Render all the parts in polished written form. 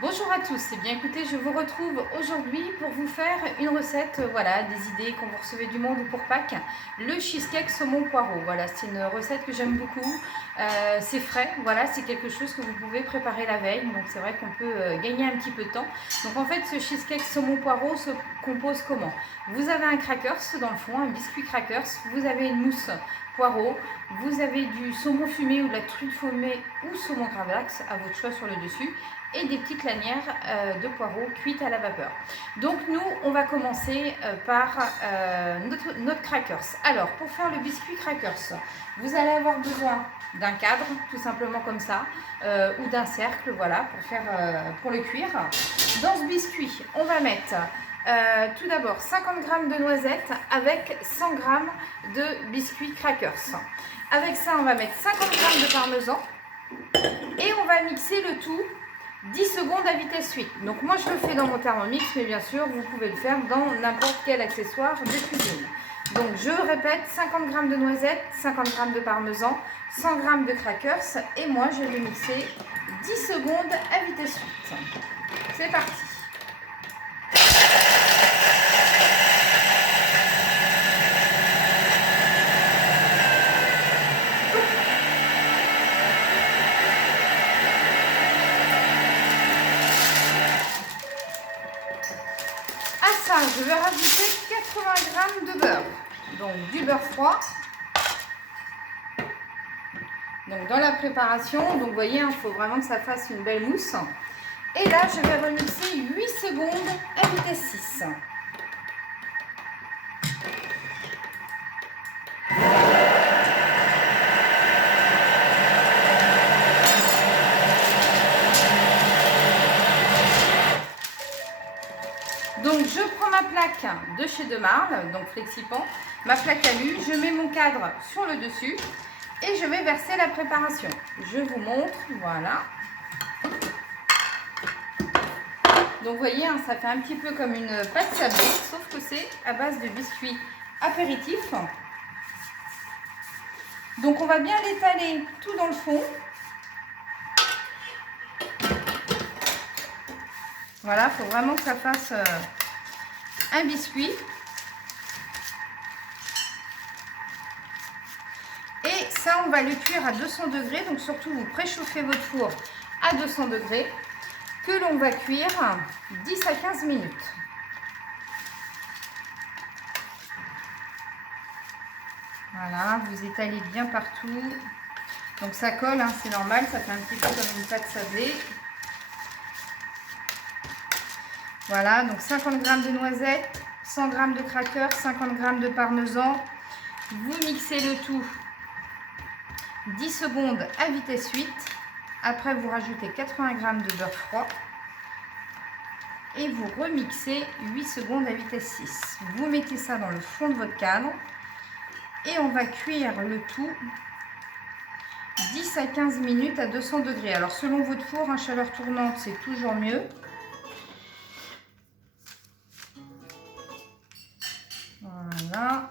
Bonjour à tous, et bien écoutez, je vous retrouve aujourd'hui pour vous faire une recette, voilà, des idées quand vous recevez du monde ou pour Pâques, le cheesecake saumon poireau. Voilà, c'est une recette que j'aime beaucoup, c'est frais, voilà, c'est quelque chose que vous pouvez préparer la veille, donc c'est vrai qu'on peut gagner un petit peu de temps. Donc en fait, ce cheesecake saumon poireau se compose comment? Vous avez un crackers dans le fond, un biscuit crackers, vous avez une mousse poireau, vous avez du saumon fumé ou de la truffe fumée ou saumon gravlax, à votre choix sur le dessus, et des petites lanières de poireaux cuites à la vapeur. Donc nous, on va commencer par notre crackers. Alors, pour faire le biscuit crackers, vous allez avoir besoin d'un cadre, tout simplement comme ça, ou d'un cercle, voilà, pour le cuire. Dans ce biscuit, on va mettre tout d'abord 50 g de noisettes avec 100 g de biscuits crackers. Avec ça, on va mettre 50 g de parmesan et on va mixer le tout 10 secondes à vitesse 8. Donc moi je le fais dans mon Thermomix, mais bien sûr vous pouvez le faire dans n'importe quel accessoire de cuisine. Donc je répète, 50 g de noisettes, 50 g de parmesan, 100 g de crackers, et moi je vais mixer 10 secondes à vitesse 8. C'est parti. À ça, je vais rajouter 80 g de beurre. Donc du beurre froid. Donc dans la préparation, donc vous voyez, il faut vraiment que ça fasse une belle mousse. Et là, je vais remixer 8 secondes à vitesse 6. Donc je prends ma plaque de chez Demarle, donc Flexipan, ma plaque alu, je mets mon cadre sur le dessus et je vais verser la préparation. Je vous montre, voilà. Donc vous voyez, hein, ça fait un petit peu comme une pâte sablée, sauf que c'est à base de biscuits apéritifs. Donc on va bien l'étaler tout dans le fond. Voilà, il faut vraiment que ça fasse un biscuit. Et ça, on va le cuire à 200 degrés. Donc surtout, vous préchauffez votre four à 200 degrés que l'on va cuire 10 à 15 minutes. Voilà, vous étalez bien partout. Donc ça colle, hein, c'est normal, ça fait un petit peu comme une pâte sablée. Voilà, donc 50 g de noisettes, 100 g de crackers, 50 g de parmesan. Vous mixez le tout 10 secondes à vitesse 8. Après, vous rajoutez 80 g de beurre froid. Et vous remixez 8 secondes à vitesse 6. Vous mettez ça dans le fond de votre cadre. Et on va cuire le tout 10 à 15 minutes à 200 degrés. Alors selon votre four, à chaleur tournante, c'est toujours mieux. Voilà.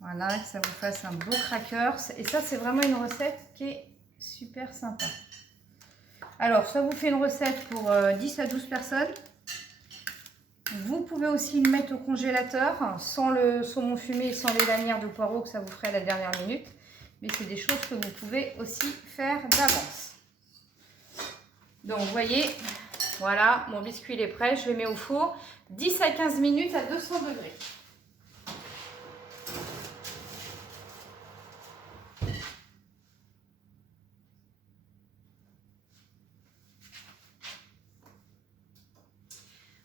Voilà, que ça vous fasse un beau crackers. Et ça, c'est vraiment une recette qui est super sympa. Alors, ça vous fait une recette pour 10 à 12 personnes. Vous pouvez aussi le mettre au congélateur, sans le saumon fumé et sans les lanières de poireaux, que ça vous ferait à la dernière minute. Mais c'est des choses que vous pouvez aussi faire d'avance. Donc, vous voyez, voilà, mon biscuit il est prêt. Je le mets au four 10 à 15 minutes à 200 degrés.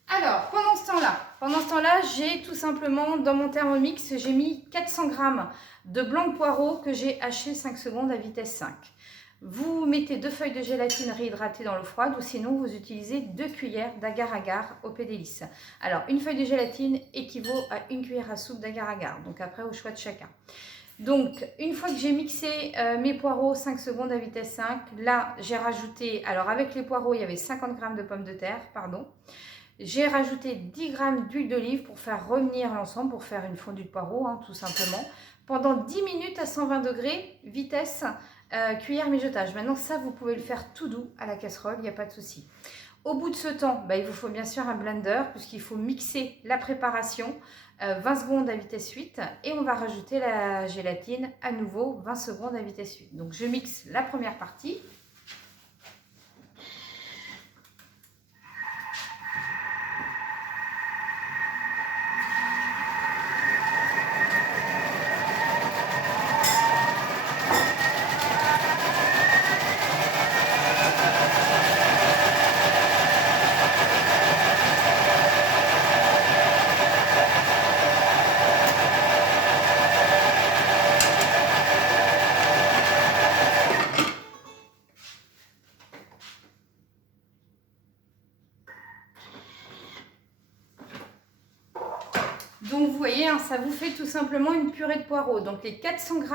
Alors, pendant ce temps-là, j'ai tout simplement, dans mon Thermomix, j'ai mis 400 g de blanc de poireau que j'ai haché 5 secondes à vitesse 5. Vous mettez 2 feuilles de gélatine réhydratée dans l'eau froide, ou sinon vous utilisez 2 cuillères d'agar-agar au pédélice. Alors, une feuille de gélatine équivaut à une cuillère à soupe d'agar-agar, donc après au choix de chacun. Donc, une fois que j'ai mixé mes poireaux 5 secondes à vitesse 5, là j'ai rajouté, alors avec les poireaux il y avait 50 g de pommes de terre, pardon. J'ai rajouté 10 g d'huile d'olive pour faire revenir l'ensemble, pour faire une fondue de poireaux, hein, tout simplement. Pendant 10 minutes à 120 degrés, vitesse cuillère mijotage. Maintenant, ça, vous pouvez le faire tout doux à la casserole, il n'y a pas de souci. Au bout de ce temps, il vous faut bien sûr un blender puisqu'il faut mixer la préparation 20 secondes à vitesse 8 et on va rajouter la gélatine à nouveau 20 secondes à vitesse 8. Donc je mixe la première partie. Donc vous voyez, ça vous fait tout simplement une purée de poireaux. Donc les 400 g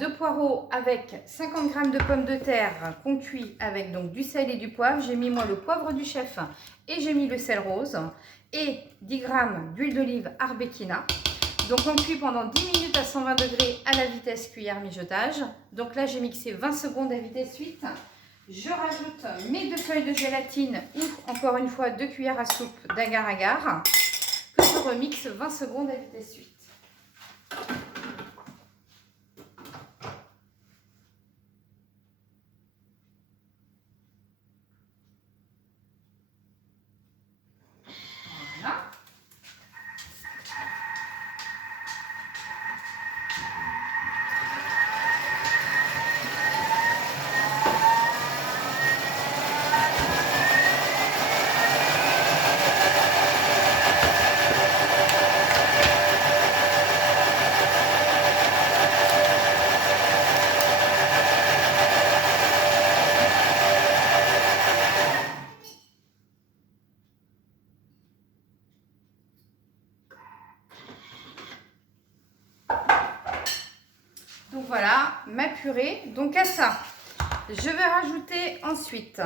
de poireaux avec 50 g de pommes de terre qu'on cuit avec donc du sel et du poivre. J'ai mis moi le poivre du chef et j'ai mis le sel rose et 10 g d'huile d'olive Arbequina. Donc on cuit pendant 10 minutes à 120 degrés à la vitesse cuillère mijotage. Donc là j'ai mixé 20 secondes à vitesse 8. Je rajoute mes 2 feuilles de gélatine ou encore une fois 2 cuillères à soupe d'agar-agar. Je remixe 20 secondes à vitesse 8. Voilà. Donc voilà, ma purée. Donc à ça, je vais rajouter ensuite,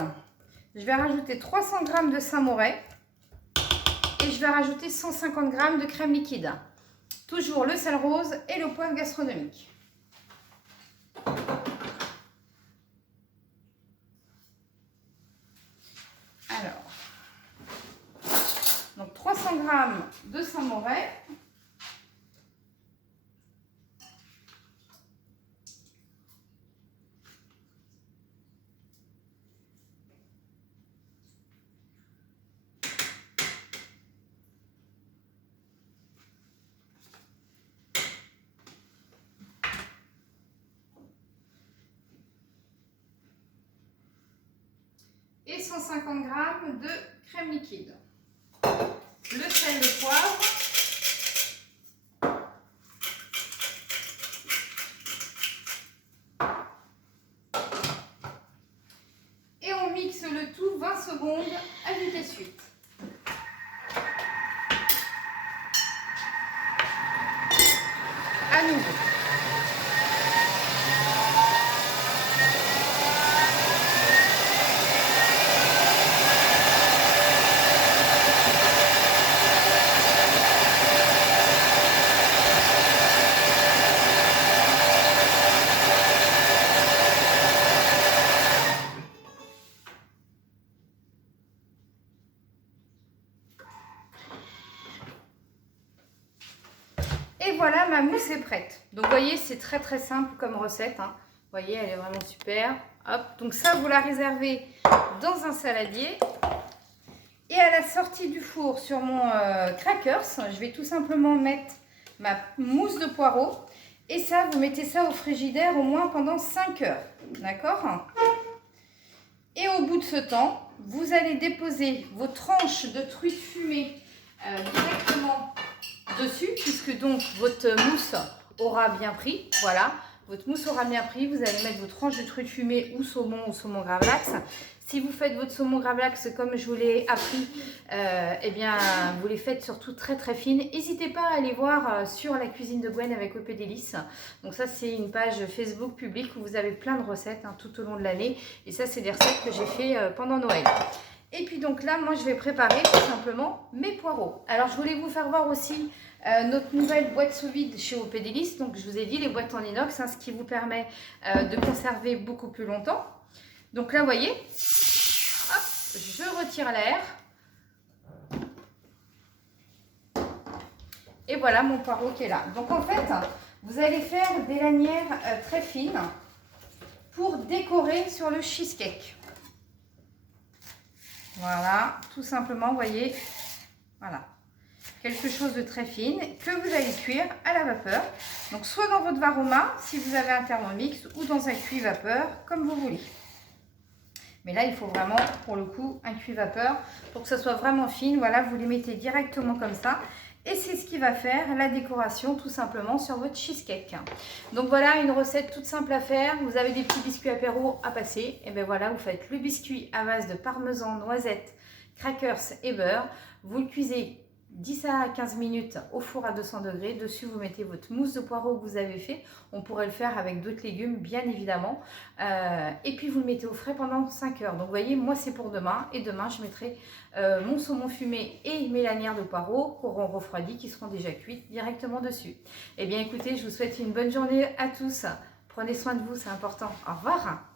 300 g de Saint-Moré et je vais rajouter 150 g de crème liquide. Toujours le sel rose et le poivre gastronomique. Alors, donc 300 g de Saint-Moré. Et 150 g de crème liquide. Le sel, le poivre. Et on mixe le tout 20 secondes à vitesse 8. À nouveau. Et voilà, ma mousse est prête. Donc, vous voyez, c'est très très simple comme recette. Vous voyez, elle est vraiment super. Hop, donc ça, vous la réservez dans un saladier. Et à la sortie du four sur mon crackers, je vais tout simplement mettre ma mousse de poireau. Et ça, vous mettez ça au frigidaire au moins pendant 5 heures. D'accord? Et au bout de ce temps, vous allez déposer vos tranches de truite fumée directement dessus, puisque donc votre mousse aura bien pris. Voilà, votre mousse aura bien pris. Vous allez mettre vos tranches de truite fumée ou saumon gravlax. Si vous faites votre saumon gravlax comme je vous l'ai appris, eh bien vous les faites surtout très très fines. N'hésitez pas à aller voir sur la cuisine de Gwen avec OP Délices. Donc ça, c'est une page Facebook publique où vous avez plein de recettes tout au long de l'année. Et ça, c'est des recettes que j'ai fait pendant Noël. Et puis donc là, moi je vais préparer tout simplement mes poireaux. Alors je voulais vous faire voir aussi Notre nouvelle boîte sous vide chez OP Délices. Donc je vous ai dit les boîtes en inox, hein, ce qui vous permet de conserver beaucoup plus longtemps. Donc là vous voyez, hop, je retire l'air. Et voilà mon poireau qui est là. Donc en fait, vous allez faire des lanières très fines pour décorer sur le cheesecake. Voilà, tout simplement, vous voyez, voilà. Quelque chose de très fine que vous allez cuire à la vapeur. Donc soit dans votre Varoma, si vous avez un Thermomix, ou dans un cuit-vapeur, comme vous voulez. Mais là, il faut vraiment, pour le coup, un cuit-vapeur pour que ça soit vraiment fine. Voilà, vous les mettez directement comme ça. Et c'est ce qui va faire la décoration tout simplement sur votre cheesecake. Donc voilà une recette toute simple à faire. Vous avez des petits biscuits apéro à passer. Et bien voilà, vous faites le biscuit à base de parmesan, noisettes, crackers et beurre. Vous le cuisez 10 à 15 minutes au four à 200 degrés. Dessus, vous mettez votre mousse de poireau que vous avez fait. On pourrait le faire avec d'autres légumes, bien évidemment. Et puis, vous le mettez au frais pendant 5 heures. Donc, vous voyez, moi, c'est pour demain. Et demain, je mettrai mon saumon fumé et mes lanières de poireaux qui auront refroidi, qui seront déjà cuites directement dessus. Eh bien, écoutez, je vous souhaite une bonne journée à tous. Prenez soin de vous, c'est important. Au revoir.